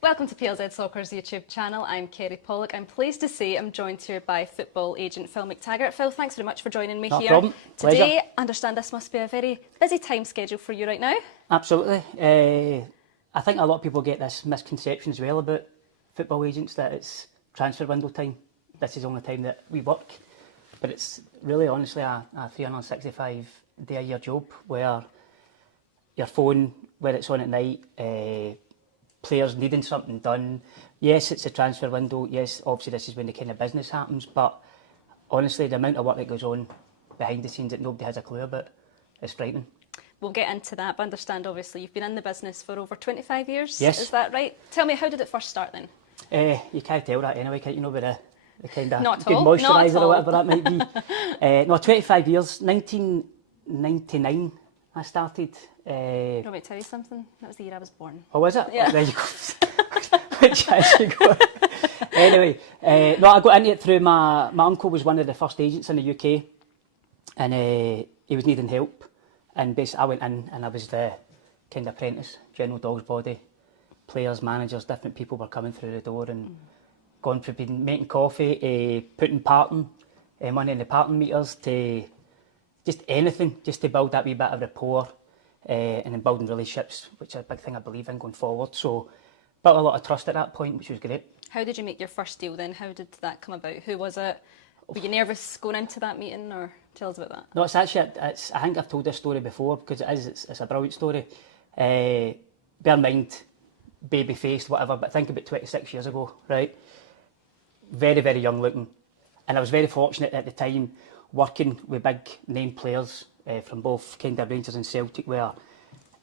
Welcome to PLZ Soccer's YouTube channel. I'm Kerry Pollock. I'm pleased to say I'm joined here by football agent Phil McTaggart. Phil, thanks very much for joining me No here problem. today. Pleasure. I understand this must be a very busy time schedule for you right now. Absolutely. I think a lot of people get this misconception as well about football agents, that it's transfer window time. This is the only time that we work. But it's really honestly a 365-day-a-year job where your phone, where it's on at night, players needing something done. Yes, it's a transfer window. Yes, obviously this is when the kind of business happens. But honestly, the amount of work that goes on behind the scenes that nobody has a clue about is frightening. We'll get into that, but understand obviously you've been in the business for over 25 years. Yes. Is that right? Tell me, how did it first start then? You can't tell that anyway, can't you know, with the kind of Not good all, moisturiser or whatever that might be. No, 25 years, 1999 I started. You want me to tell you something? That was the year I was born. Oh, was it? Yeah. There you go. Which I go. Anyway, no, I got into it through my uncle was one of the first agents in the UK, and he was needing help, and basically I went in and I was the kind of apprentice, general dog's body, players, managers, different people were coming through the door and gone from being making coffee, putting parting, money in the parting meters, to just anything, just to build that wee bit of rapport, and then building relationships, which is a big thing I believe in going forward. So built a lot of trust at that point, which was great. How did you make your first deal then? How did that come about? Who was it? Were you nervous going into that meeting, or tell us about that? No, it's actually, I think I've told this story before because it's a brilliant story. Bear in mind, baby-faced, whatever, but think about 26 years ago, right? Very, very young looking. And I was very fortunate at the time working with big name players from both kind of Rangers and Celtic, where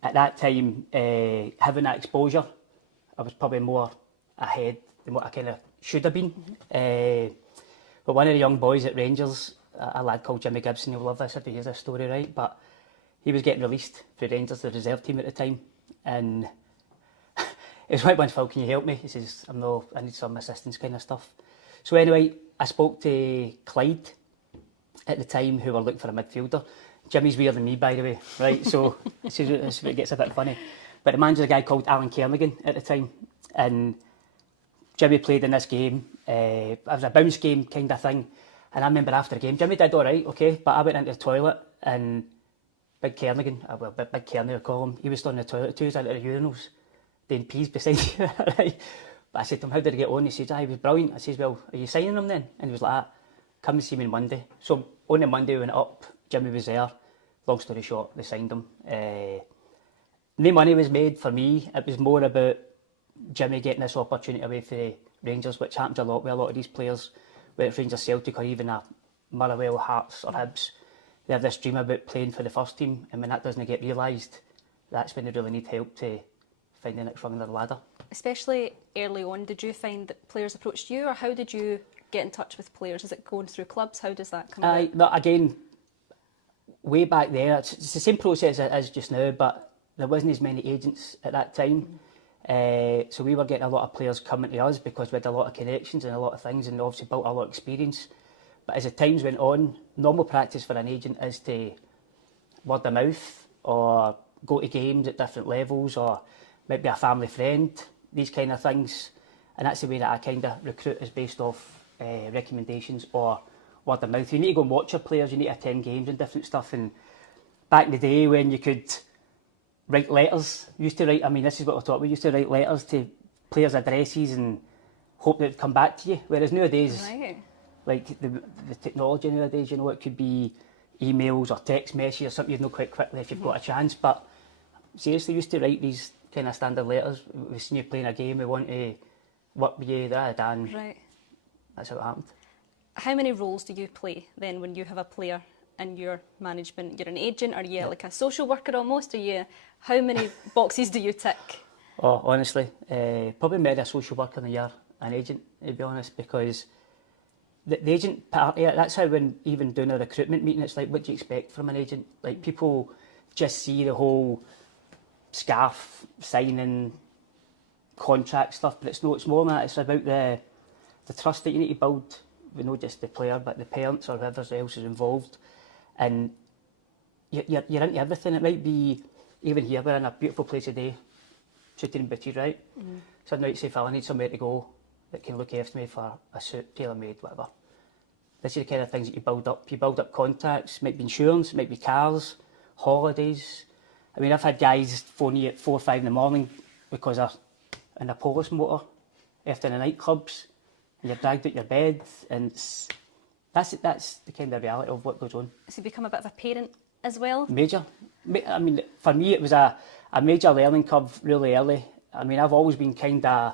at that time, having that exposure, I was probably more ahead than what I kind of should have been. But one of the young boys at Rangers, a lad called Jimmy Gibson, he'll love this if he hears this story, right? But he was getting released for Rangers, the reserve team at the time. And it was right, once, Phil, can you help me? He says, I need some assistance kind of stuff. So anyway, I spoke to Clyde at the time, who were looking for a midfielder. Jimmy's weirder than me, by the way, right? So this is where it gets a bit funny. But the manager's a guy called Alan Kernigan at the time, and Jimmy played in this game. It was a bounce game kind of thing, and I remember after the game, Jimmy did all right, okay, but I went into the toilet and Big Kernigan, Big Kernie we call him, he was still in the toilet too, he was into the urinals, doing peas beside you, right? But I said to him, how did he get on? He said, he was brilliant. I said, well, are you signing him then? And he was like, come and see me on Monday. So on the Monday we went up, Jimmy was there. Long story short, they signed him. No money was made for me. It was more about Jimmy getting this opportunity away for the Rangers, which happens a lot with a lot of these players, whether it's Rangers, Celtic, or even a Motherwell, Hearts or Hibs. They have this dream about playing for the first team, and when that doesn't get realised, that's when they really need help to find the next rung of the ladder. Especially early on, did you find that players approached you, or how did you get in touch with players? Is it going through clubs? How does that come about? No, again, way back there, it's the same process as just now, but there wasn't as many agents at that time. So we were getting a lot of players coming to us because we had a lot of connections and a lot of things, and obviously built a lot of experience. But as the times went on, normal practice for an agent is to word of mouth or go to games at different levels, or maybe a family friend, these kind of things. And that's the way that I kind of recruit, is based off recommendations or word of mouth. You need to go and watch your players, you need to attend games and different stuff. And back in the day when you could write letters, used to write, I mean, this is what we're talking about, we used to write letters to players' addresses and hope they'd come back to you. Whereas nowadays, right, like the technology nowadays, you know, it could be emails or text messages or something you'd know quite quickly if you've got a chance. But seriously, used to write these kind of standard letters. We've seen you playing a game, we want to work with you, and right. That's how it happened. How many roles do you play then when you have a player in your management? You're an agent, are you like a social worker almost? How many boxes do you tick? Oh, honestly, probably more a social worker than you're an agent, to be honest, because the agent part of it, that's how when even doing a recruitment meeting, it's like, what do you expect from an agent? Like, people just see the whole scarf signing contract stuff, but it's more than that. It's about the trust that you need to build with not just the player, but the parents or whoever else is involved. And you're into everything. It might be, even here, we're in a beautiful place today, shooting in Booties, right? So now you say, Phil, I need somewhere to go that can look after me for a suit, tailor-made, whatever. This is the kind of things that you build up. You build up contacts, might be insurance, might be cars, holidays. I mean, I've had guys phone you at 4 or 5 in the morning because they're in a police motor after the nightclubs, and you're dragged out your bed, and that's the kind of reality of what goes on. So you become a bit of a parent as well? Major. I mean, for me, it was a major learning curve really early. I mean, I've always been probably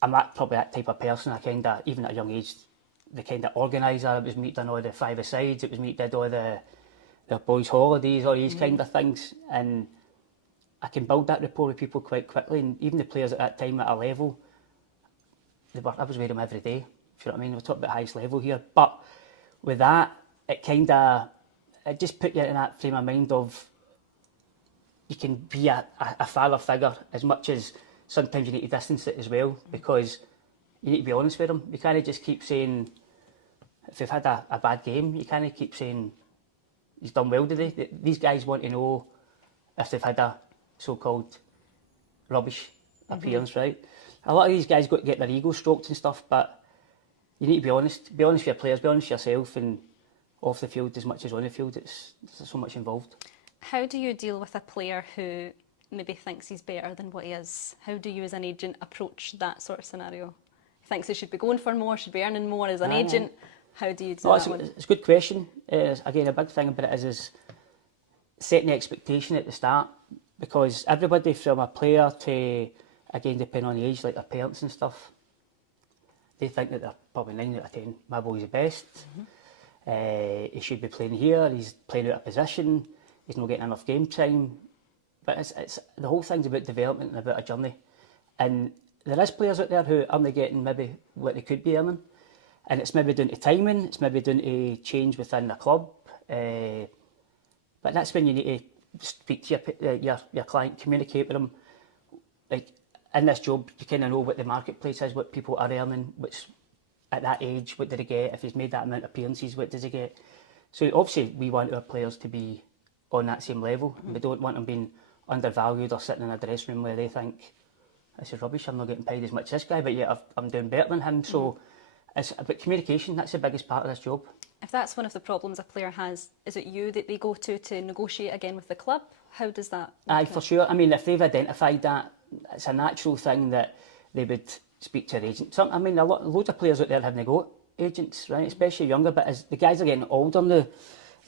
that type of person. Even at a young age, the kind of organiser. It was me done all the five-a-sides. It was me did all the boys' holidays, all these kind of things. And I can build that rapport with people quite quickly. And even the players at that time at a level, I was with them every day. Do you know what I mean? We're talking about highest level here. But with that, it just put you in that frame of mind of you can be a father figure as much as sometimes you need to distance it as well, because you need to be honest with them. You can't just keep saying, if they've had a bad game, you can't keep saying, he's done well today. These guys want to know if they've had a so-called rubbish appearance, right? A lot of these guys got to get their ego stroked and stuff, but you need to be honest. Be honest with your players, be honest with yourself, and off the field as much as on the field. There's so much involved. How do you deal with a player who maybe thinks he's better than what he is? How do you as an agent approach that sort of scenario? Thinks he should be going for more, should be earning more as an agent? How do you do that one? It's a good question. Again, a big thing about it is setting the expectation at the start, because everybody from a player to, again, depending on the age, like their parents and stuff, they think that they're probably 9 out of 10. My boy's the best. He should be playing here. He's playing out of position. He's not getting enough game time. But it's the whole thing's about development and about a journey. And there is players out there who aren't getting maybe what they could be earning. And it's maybe down to timing, it's maybe down to change within the club. But that's when you need to speak to your client, communicate with them. Like, in this job, you kind of know what the marketplace is, what people are earning, what's at that age, what do they get? If he's made that amount of appearances, what does he get? So obviously we want our players to be on that same level. We don't want them being undervalued or sitting in a dressing room where they think, this is rubbish, I'm not getting paid as much as this guy, but yet I'm doing better than him. So it's about communication. That's the biggest part of this job. If that's one of the problems a player has, is it you that they go to negotiate again with the club? How does that work? Aye, for sure. I mean, if they've identified that, it's a natural thing that they would speak to an agent. I mean, loads of players out there having to go agents, right? Especially younger, but as the guys are getting older now,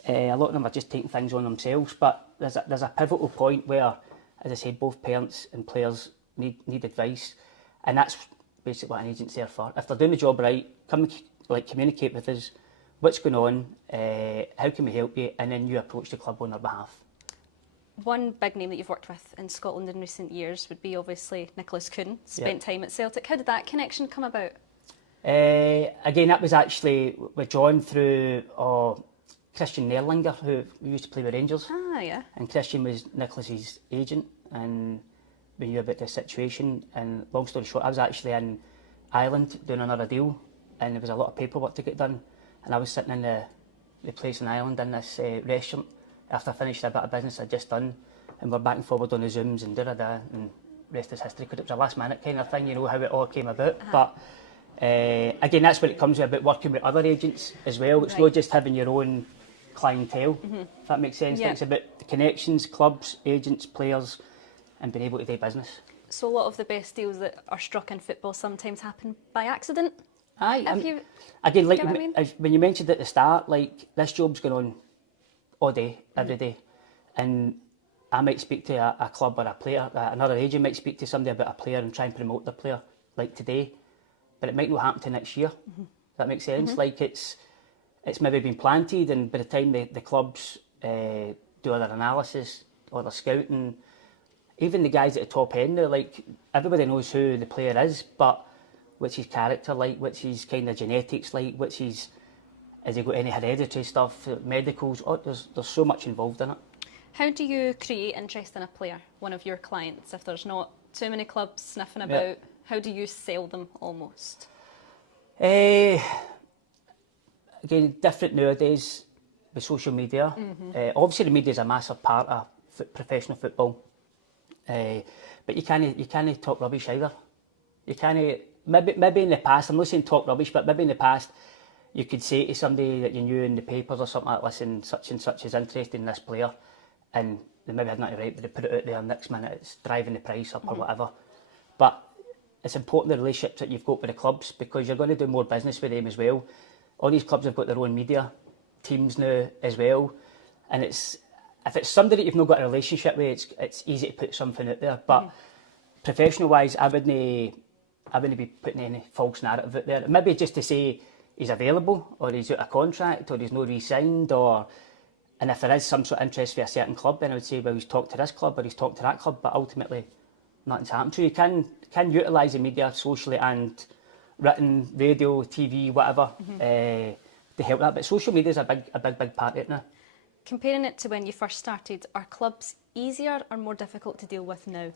a lot of them are just taking things on themselves. But there's a pivotal point where, as I said, both parents and players need advice, and that's basically what an agent's there for. If they're doing the job right, communicate with us. What's going on? How can we help you? And then you approach the club on their behalf. One big name that you've worked with in Scotland in recent years would be obviously Nicholas Coon. Spent time at Celtic. How did that connection come about? Again, that was actually with John through Christian Nerlinger, who used to play with Rangers. Ah, yeah. And Christian was Nicholas's agent, and we knew about the situation. And long story short, I was actually in Ireland doing another deal, and there was a lot of paperwork to get done. And I was sitting in the place in Ireland in this restaurant after I finished a bit of business I'd just done, and we're back and forward on the Zooms and da-da-da, and rest is history, because it was a last minute kind of thing, you know, how it all came about. But again, that's when it comes about working with other agents as well. It's not just having your own clientele, if that makes sense. It's about the connections, clubs, agents, players, and being able to do business. So a lot of the best deals that are struck in football sometimes happen by accident? Aye, again, like when you mentioned at the start, like this job's going on all day, every day, and I might speak to a club or a player, another agent might speak to somebody about a player and try and promote the player, like today, but it might not happen to next year. Does that make sense? Like it's maybe been planted, and by the time the clubs do other analysis or their scouting, even the guys at the top end, like everybody knows who the player is, but what's his character like, what's his kind of genetics like, has he got any hereditary stuff, medicals? There's so much involved in it. How do you create interest in a player, one of your clients, if there's not too many clubs sniffing about? How do you sell them almost? Again, different nowadays with social media. Obviously the media is a massive part of professional football. but you can't talk rubbish either. You can't, maybe in the past, I'm not saying talk rubbish, but maybe in the past, you could say to somebody that you knew in the papers or something like, listen, such and such is interested in this player, and they maybe had nothing right, but they put it out there next minute, it's driving the price up or whatever. But it's important, the relationships that you've got with the clubs, because you're going to do more business with them as well. All these clubs have got their own media teams now as well, and if it's somebody that you've not got a relationship with, it's easy to put something out there. But professional wise, I wouldn't be putting any false narrative out there. Maybe just to say he's available, or he's out of contract, or he's not re-signed, and if there is some sort of interest for a certain club, then I would say, well, he's talked to this club or he's talked to that club, but ultimately nothing's happened. So you can utilise the media socially and written, radio, TV, whatever, to help that. But social media is a big part of it now. Comparing it to when you first started, are clubs easier or more difficult to deal with now?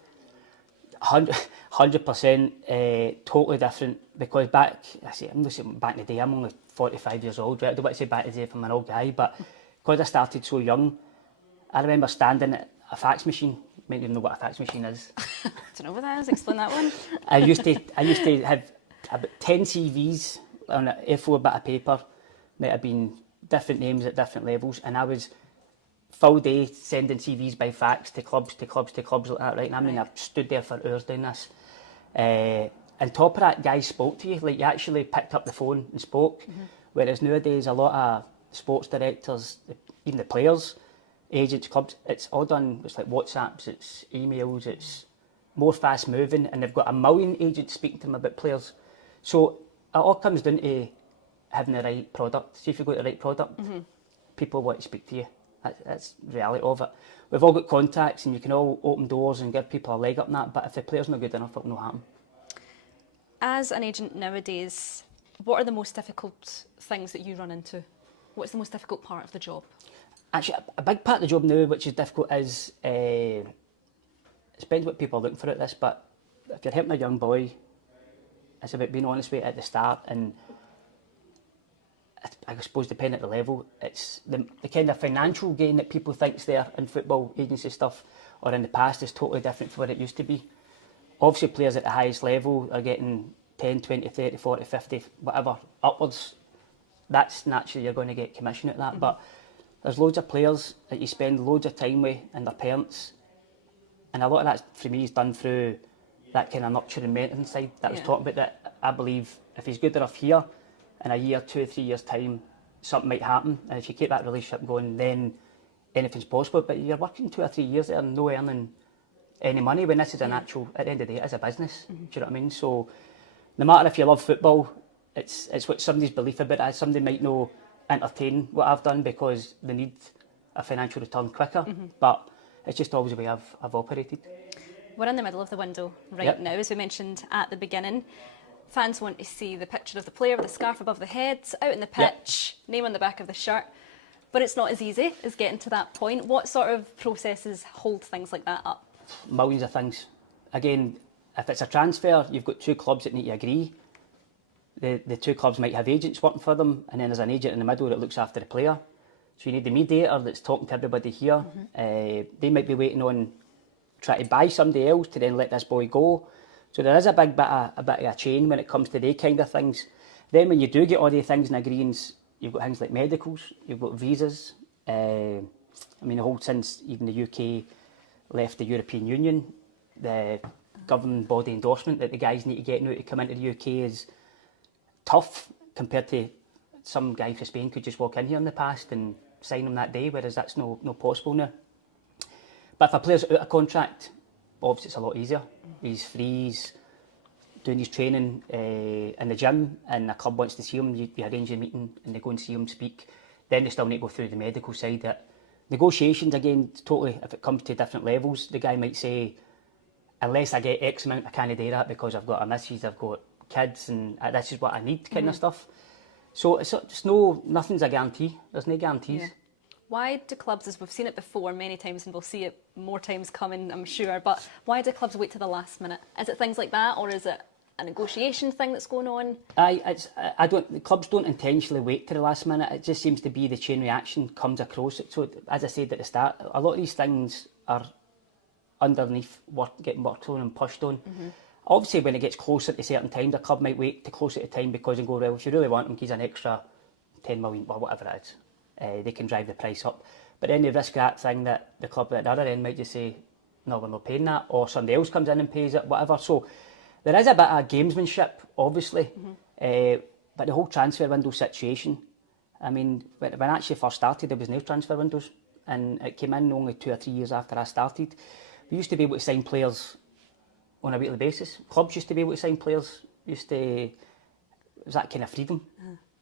100%, totally different, because I'm not saying back in the day, I'm only 45 years old, right? I don't want to say back in the day if I'm an old guy, but because I started so young, I remember standing at a fax machine. You might even know what a fax machine is. I don't know what that is, explain that one. I used to have about 10 CVs on an A4 bit of paper, might have been different names at different levels, and I was full day sending CVs by fax to clubs like that, right? And I mean, I've stood there for hours doing this. On top of that, guys spoke to you, like you actually picked up the phone and spoke. Whereas nowadays, a lot of sports directors, even the players, agents, clubs, it's all done, it's like WhatsApps, it's emails, it's more fast moving, and they've got a million agents speaking to them about players. So it all comes down to having the right product. See, if you've got the right product, people want to speak to you. That's the reality of it. We've all got contacts and you can all open doors and give people a leg up in that, but if the player's not good enough, it will not happen. As an agent nowadays, what are the most difficult things that you run into? What's the most difficult part of the job? Actually, a big part of the job now, which is difficult, is it depends what people are looking for at this, but if you're helping a young boy, it's about being honest with it at the start, and I suppose depending on the level, it's the kind of financial gain that people think's there in football agency stuff, or in the past, is totally different from what it used to be. Obviously, players at the highest level are getting 10, 20, 30, 40, 50, whatever, upwards. That's naturally, you're going to get commission at that, but there's loads of players that you spend loads of time with and their parents, and a lot of that for me is done through that kind of nurturing mentoring side that I was talking about, that I believe if he's good enough here, in a year, 2 or 3 years time, something might happen, and if you keep that relationship going, then anything's possible. But you're working 2 or 3 years there and no earning any money, when this is an actual, at the end of the day, it is a business. Do you know what I mean? So no matter if you love football, it's what somebody's belief about it is. Somebody might not entertain what I've done because they need a financial return quicker, but it's just always the way I've operated. We're in the middle of the window right now, as we mentioned at the beginning. Fans want to see the picture of the player with the scarf above the head, out in the pitch, name on the back of the shirt. But it's not as easy as getting to that point. What sort of processes hold things like that up? Millions of things. Again, if it's a transfer, you've got 2 clubs that need to agree. The 2 clubs might have agents working for them, and then there's an agent in the middle that looks after the player. So you need the mediator that's talking to everybody here. They might be waiting on trying to buy somebody else to then let this boy go. So there is a bit of a chain when it comes to these kind of things. Then when you do get all the things in agreements, you've got things like medicals, you've got visas. I mean, the whole since even the UK left the European Union, the governing body endorsement that the guys need to get now to come into the UK is tough compared to some guy from Spain could just walk in here in the past and sign them that day, whereas that's no possible now. But if a player's out of contract, obviously it's a lot easier. He's free, he's doing his training in the gym, and a club wants to see him, you arrange a meeting and they go and see him speak. Then they still need to go through the medical side. Negotiations, again, totally, if it comes to different levels, the guy might say, unless I get X amount, I can't do that because I've got a missus, I've got kids, and this is what I need, kind of stuff. So it's nothing's a guarantee. There's no guarantees. Yeah. Why do clubs, as we've seen it before many times and we'll see it more times coming, I'm sure, but why do clubs wait to the last minute? Is it things like that, or is it a negotiation thing that's going on? The clubs don't intentionally wait to the last minute. It just seems to be the chain reaction comes across it. So as I said at the start, a lot of these things are underneath getting worked on and pushed on. Obviously, when it gets closer to certain times, a club might wait to closer to time because they go, well, if you really want him, he's an extra 10 million or whatever it is. They can drive the price up. But then they risk that thing that the club at the other end might just say, no, we're not paying that, or somebody else comes in and pays it, whatever. So there is a bit of gamesmanship, obviously. But the whole transfer window situation, I mean, when I actually first started, there was no transfer windows. And it came in only 2 or 3 years after I started. We used to be able to sign players on a weekly basis. Clubs used to be able to sign players. It was that kind of freedom.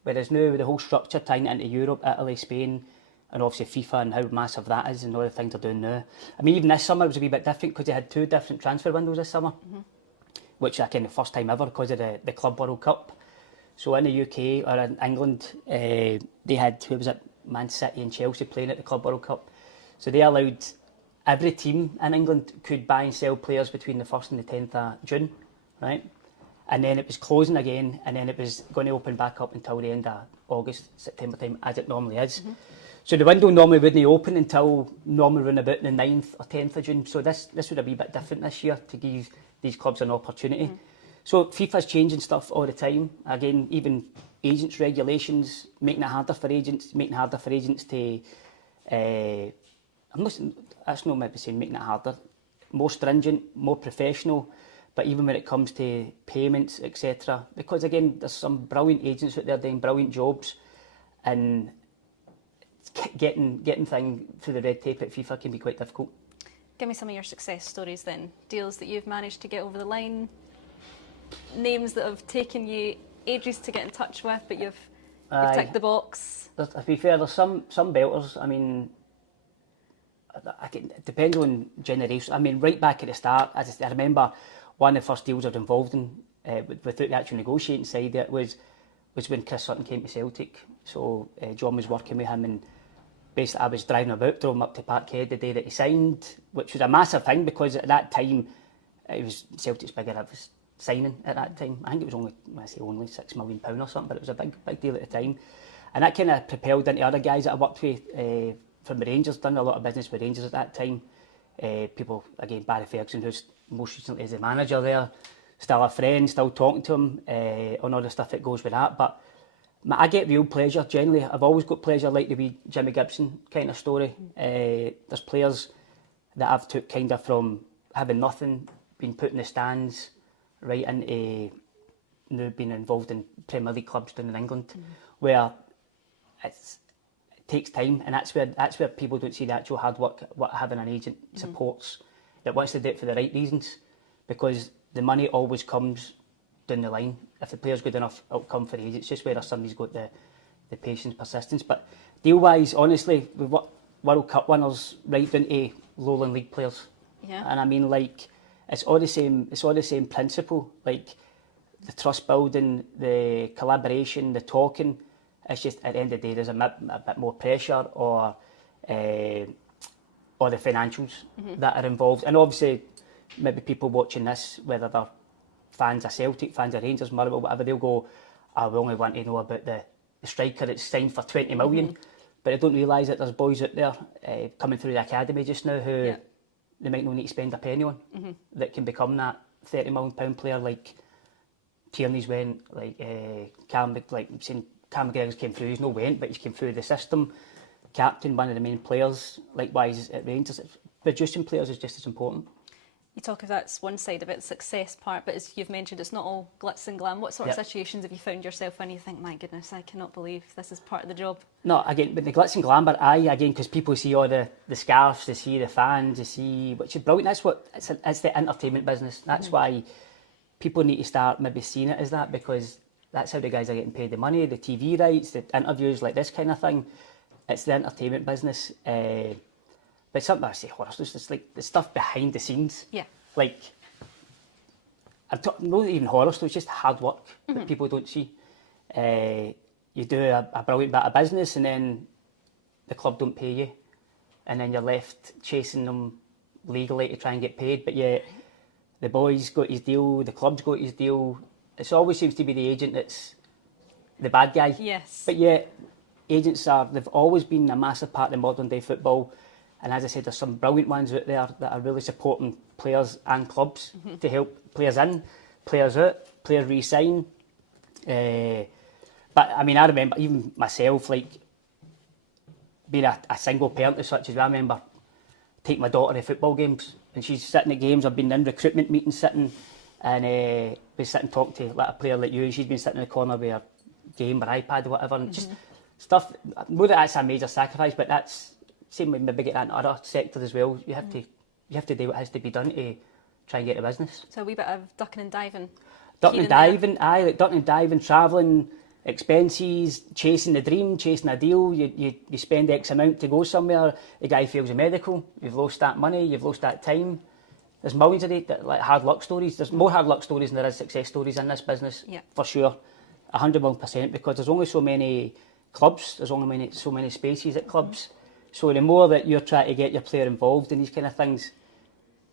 Whereas now with the whole structure tying it into Europe, Italy, Spain, and obviously FIFA and how massive that is and all the things they're doing now. I mean, even this summer was a wee bit different because they had 2 different transfer windows this summer, which is kind of first time ever because of the Club World Cup. So in the UK or in England, they had, who was it, Man City and Chelsea playing at the Club World Cup. So they allowed every team in England could buy and sell players between the 1st and the 10th of June, right? And then it was closing again, and then it was going to open back up until the end of August, September time, as it normally is. So the window normally wouldn't open until normally around about the 9th or 10th of June. So this would be a bit different this year to give these clubs an opportunity. So FIFA's changing stuff all the time. Again, even agents' regulations, making it harder for agents to... that's not maybe saying making it harder. More stringent, more professional. But even when it comes to payments, etc. Because again, there's some brilliant agents out there doing brilliant jobs. And getting things through the red tape at FIFA can be quite difficult. Give me some of your success stories then. Deals that you've managed to get over the line. Names that have taken you ages to get in touch with, but you've ticked the box. To be fair, there's some belters. I mean, it depends on generation. I mean, right back at the start, I remember one of the first deals I was involved in, without the actual negotiating side, it was when Chris Sutton came to Celtic. So John was working with him, and basically I was driving about, drove him up to Peterhead the day that he signed, which was a massive thing because at that time it was Celtic's biggest signing at that time. I think it was only £6 million or something, but it was a big deal at the time. And that kind of propelled into other guys that I worked with from the Rangers, done a lot of business with Rangers at that time. People, again, Barry Ferguson, who's most recently is the manager there, still a friend, still talking to him on all the stuff that goes with that. But I get real pleasure, generally. I've always got pleasure, like the wee Jimmy Gibson kind of story. There's players that I've took kind of from having nothing, been put in the stands, right into now being involved in Premier League clubs down in England, where it takes time, and that's where people don't see the actual hard work what having an agent supports that wants to do it for the right reasons, because the money always comes down the line. If the player's good enough, it'll come for the agent. It's just whether somebody's got the patience, persistence. But deal wise, honestly, we've got World Cup winners right down to Lowland League players. Yeah. And I mean, like, it's all the same principle, like the trust building, the collaboration, the talking. It's just at the end of the day there's a bit more pressure or the financials that are involved. And obviously maybe people watching this, whether they're fans of Celtic, fans of Rangers, Motherwell, whatever, they'll go, we only want to know about the striker that's signed for 20 million. But they don't realise that there's boys out there coming through the academy just now who they might not need to spend a penny on, that can become that £30 million player, like Tierney's went, like Cam McGregor's came through, he's no went, but he's came through the system, captain, one of the main players. Likewise at Rangers, producing players is just as important. You talk of that's one side of it, the success part, but as you've mentioned, it's not all glitz and glam. What sort of situations have you found yourself in you think, my goodness, I cannot believe this is part of the job? No, again, with the glitz and glamour, because people see all the scarves, they see the fans, they see, which is brilliant. That's what, it's the entertainment business. That's why people need to start maybe seeing it as that, because that's how the guys are getting paid the money, the TV rights, the interviews, like this kind of thing. It's the entertainment business. But something I say horror stories, it's like the stuff behind the scenes. Yeah. Like, not even horror stories, just hard work that people don't see. You do a brilliant bit of business and then the club don't pay you. And then you're left chasing them legally to try and get paid. But yet, the boy's got his deal, the club's got his deal. It always seems to be the agent that's the bad guy. Yes. But yet, they've always been a massive part of modern day football. And as I said, there's some brilliant ones out there that are really supporting players and clubs to help players in, players out, players re-sign. But I mean, I remember even myself, like being a single parent as such, as I remember taking my daughter to football games, and she's sitting at games. I've been in recruitment meetings sitting, and been sitting talking to like a player like you, and she's been sitting in the corner with her game or iPad or whatever, and just stuff. Know that that's a major sacrifice, but that's same with maybe getting into other sectors as well. You have to do what has to be done to try and get the business. So a wee bit of ducking and diving. Ducking and diving, aye, like ducking and diving, travelling, expenses, chasing the dream, chasing a deal. You spend X amount to go somewhere. The guy fails a medical. You've lost that money. You've lost that time. There's millions of like hard luck stories. There's more hard luck stories than there is success stories in this business, for sure, 100%. Because there's only so many clubs. There's only so many spaces at clubs. So the more that you're trying to get your player involved in these kind of things,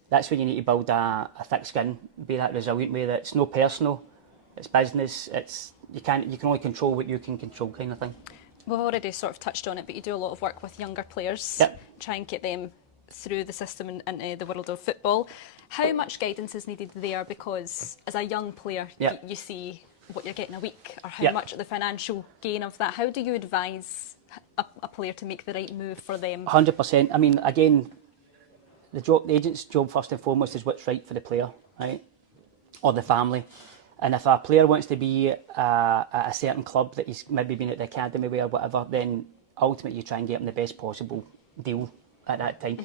that's when you need to build a thick skin, be that resilient way that it's no personal, it's business, you can only control what you can control, kind of thing. We've already sort of touched on it, but you do a lot of work with younger players, try and get them through the system and into the world of football. How much guidance is needed there? Because as a young player, you see what you're getting a week, or how much of the financial gain of that. How do you advise a player to make the right move for them? 100%. I mean, again, the agent's job first and foremost is what's right for the player, right, or the family. And if a player wants to be at a certain club that he's maybe been at the academy with or whatever, then ultimately you try and get him the best possible deal at that time.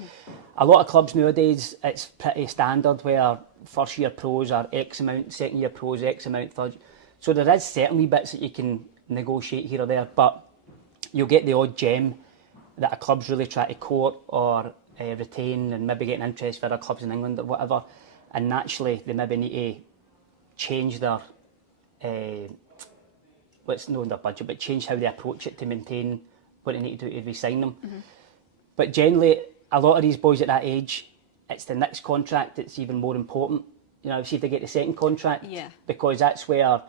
A lot of clubs nowadays, it's pretty standard where first year pros are X amount, second year pros X amount, third. So there is certainly bits that you can negotiate here or there, but you'll get the odd gem that a club's really try to court or retain, and maybe get an interest for other clubs in England or whatever, and naturally they maybe need to change their let's know their budget, but change how they approach it to maintain what they need to do to re-sign them. But generally, a lot of these boys at that age, it's the next contract that's even more important. You know, see if they get the second contract, because that's where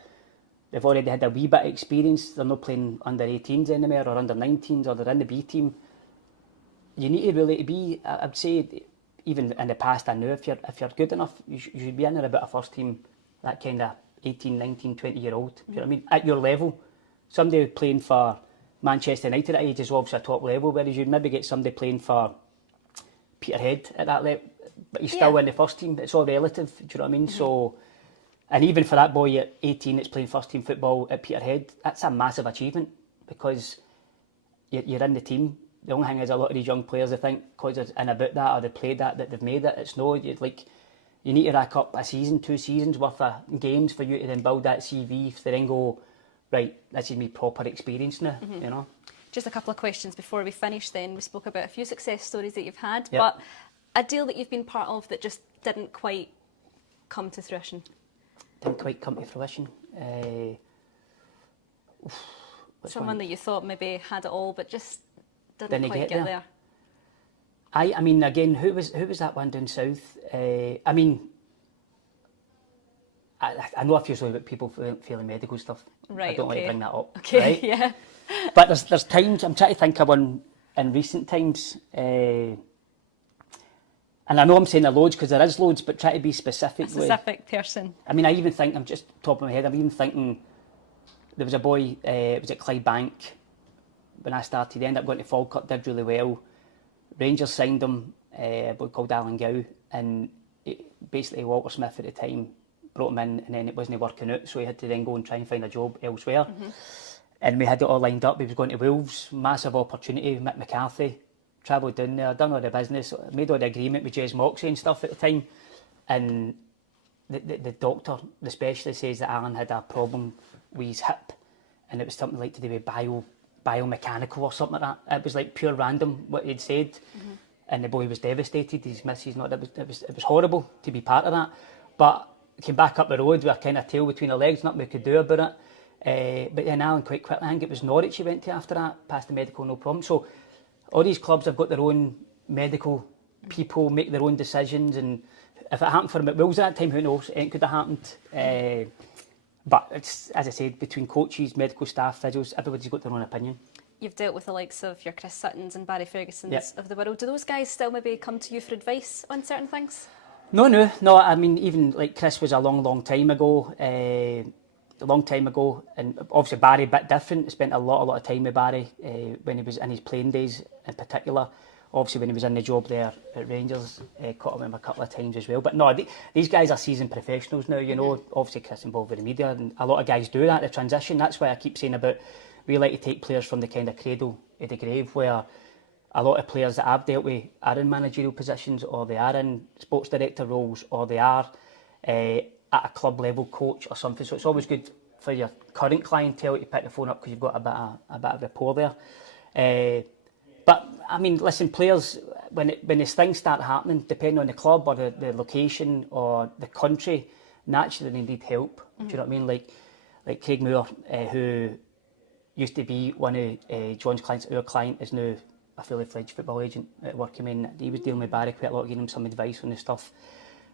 they've already had a wee bit of experience. They're not playing under 18s anymore or under 19s, or they're in the B team. You need to really be, I'd say, even in the past and now, if you're good enough, you should be in there about a first team, that kind of 18, 19, 20-year-old. You know what I mean? At your level. Somebody playing for Manchester United at age is obviously a top level, whereas you'd maybe get somebody playing for Peterhead at that level, but he's still in the first team. It's all relative, do you know what I mean? So, and even for that boy at 18 that's playing first team football at Peterhead, that's a massive achievement, because you're in the team. The only thing is, a lot of these young players, I think, because they're in about that or they played that they've made it. It's no, you need to rack up a season, 2 seasons worth of games for you to then build that CV, to then go, right, this is me proper experience now, you know. Just a couple of questions before we finish then. We spoke about a few success stories that you've had, but a deal that you've been part of that just didn't quite come to fruition? Didn't quite come to fruition. Someone that you thought maybe had it all, but just didn't quite get there. I mean, again, who was that one down south? I mean, I know a few stories about people failing medical stuff. Right. I don't want to bring that up. Okay. Right? Yeah. But there's times, I'm trying to think of one in recent times, and I know I'm saying there are loads because there is loads, but try to be specific. A specific person. I mean, I even think, I'm just top of my head, I'm even thinking there was a boy, it was at Clydebank when I started. He ended up going to Falkirk, did really well. Rangers signed him, a boy called Alan Gow, and basically Walter Smith at the time brought him in, and then it wasn't working out, so he had to then go and try and find a job elsewhere. And we had it all lined up. He was going to Wolves, massive opportunity. Mick McCarthy travelled down there, done all the business, made all the agreement with Jez Moxie and stuff at the time. And the doctor, the specialist, says that Alan had a problem with his hip, and it was something like to do with biomechanical or something like that. It was like pure random what he'd said, and the boy was devastated. His missus, it was horrible to be part of that. But came back up the road with a kind of tail between her legs, nothing we could do about it. But then Alan quite quickly, I think it was Norwich he went to after that, passed the medical, no problem. So all these clubs have got their own medical people, make their own decisions, and if it happened for him at Wolves at that time, who knows, it could have happened. But it's, as I said, between coaches, medical staff, physios, everybody's got their own opinion. you've dealt with the likes of your Chris Suttons and Barry Fergusons Yep. of the world. Do those guys still maybe come to you for advice on certain things? No. I mean, even like Chris was a long time ago. And obviously Barry a bit different. I spent a lot of time with Barry when he was in his playing days in particular. Obviously when he was in the job there at Rangers, caught him a couple of times as well. But no, these guys are seasoned professionals now, you know. Obviously Chris involved with the media, and a lot of guys do that, the transition. That's why I keep saying about, we like to take players from the kind of cradle to the grave, where a lot of players that I've dealt with are in managerial positions, or they are in sports director roles, or they are at a club level coach or something. So it's always good for your current clientele to pick the phone up because you've got a bit of rapport there. But I mean, listen, players, when these things start happening, depending on the club or the location or the country, naturally they need help. Do you know what I mean? Like Craig Moore, who used to be one of John's clients, our client, is now a fully fledged football agent at work. I mean, he was dealing with Barry quite a lot, giving him some advice on the stuff.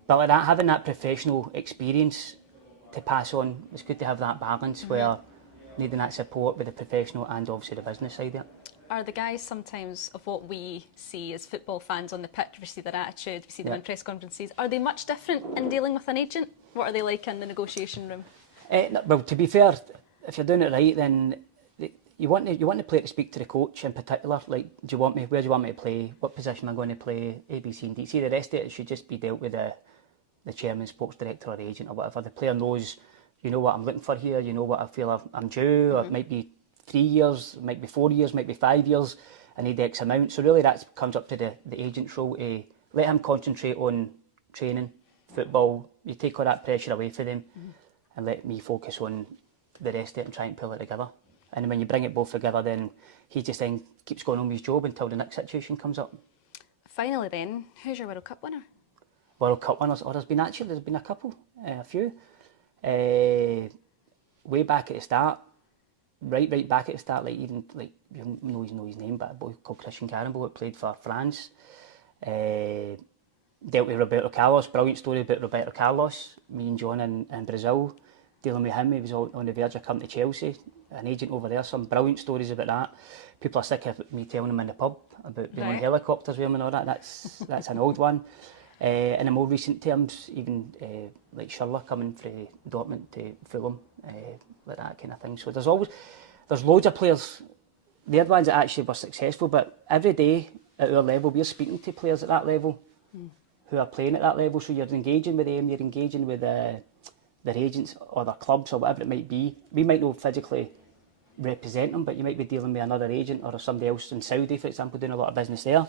But like that, having that professional experience to pass on, it's good to have that balance where needing that support with the professional and obviously the business side of it. Are the guys sometimes, of what we see as football fans on the pitch, we see their attitude, we see them in press conferences, are they much different in dealing with an agent? What are they like in the negotiation room? Well, to be fair, if you're doing it right, then you want the player to speak to the coach in particular. Like, where do you want me to play? What position am I going to play? A, B, C and D. See, the rest of it should just be dealt with the chairman, sports director or the agent or whatever. The player knows, you know what I'm looking for here, you know what I feel I'm due, or it might be 3 years, might be 4 years, might be 5 years, I need X amount. So really that comes up to the agent's role to let him concentrate on training, football. You take all that pressure away for them and let me focus on the rest of it and try and pull it together. And then when you bring it both together, then he just then keeps going on with his job until the next situation comes up. Finally then, who's your World Cup winner? World Cup winners, there's been a couple, a few. Way back at the start, right back at the start, like you know his name, but a boy called Christian Carambo that played for France. Dealt with Roberto Carlos, brilliant story about Roberto Carlos. Me and John in Brazil, dealing with him. He was on the verge of coming to Chelsea, an agent over there. Some brilliant stories about that. People are sick of me telling them in the pub about being on helicopters with him and all that. That's an old one. In the more recent terms, even like Schürrle coming from Dortmund to Fulham, like that kind of thing. So there's loads of players. They're the ones that actually were successful, but every day at our level, we're speaking to players at that level who are playing at that level. So you're engaging with them, you're engaging with their agents or their clubs or whatever it might be. We might not physically represent them, but you might be dealing with another agent or somebody else in Saudi, for example, doing a lot of business there.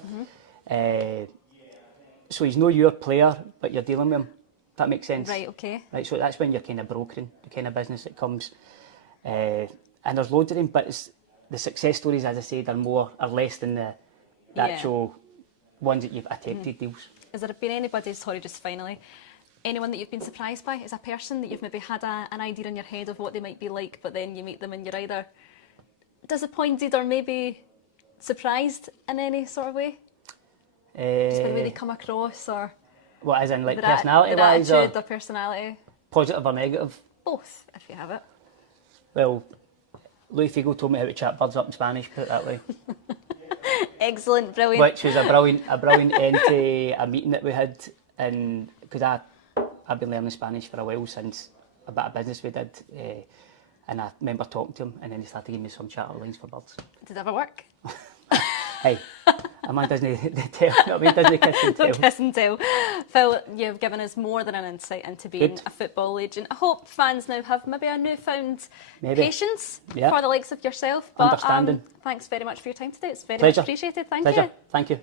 So he's not your player, but you're dealing with him. If that makes sense. Right, okay. Right, so that's when you're kind of brokering, the kind of business that comes. And there's loads of them, but the success stories, as I said, are less than the actual ones that you've attempted deals. Has there been anybody, sorry, just finally, anyone that you've been surprised by as a person, that you've maybe had an idea in your head of what they might be like, but then you meet them and you're either disappointed or maybe surprised in any sort of way? Just by the way they come across, or what, as in like personality-wise, or attitude or personality? Positive or negative? Both, if you have it. Well, Louis Figo told me how to chat birds up in Spanish, put it that way. Excellent, brilliant. Which was a brilliant end to a meeting that we had, and because I've been learning Spanish for a while, since a bit of business we did, and I remember talking to him, and then he started giving me some chat lines for birds. Did it ever work? Hey, a man doesn't tell, I mean, doesn't kiss and tell. Don't kiss and tell. Phil, you've given us more than an insight into being a football agent. I hope fans now have maybe a newfound patience for the likes of yourself. But understanding. Thanks very much for your time today. It's very Pleasure. much appreciated. Thank Pleasure. you. Thank you.